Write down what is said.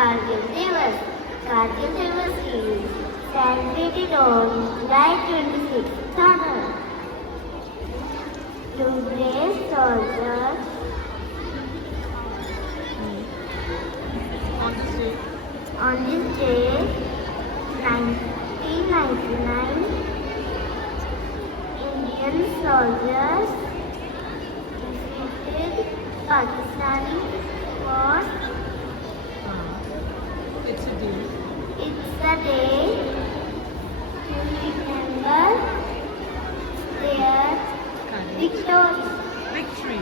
Kargil Divas. Kargil Divas is celebrated on July 26th. To brave soldiers on this day, 1999, Indian soldiers defeated Pakistani force. It's a day. It's a day to remember their victory. Victory.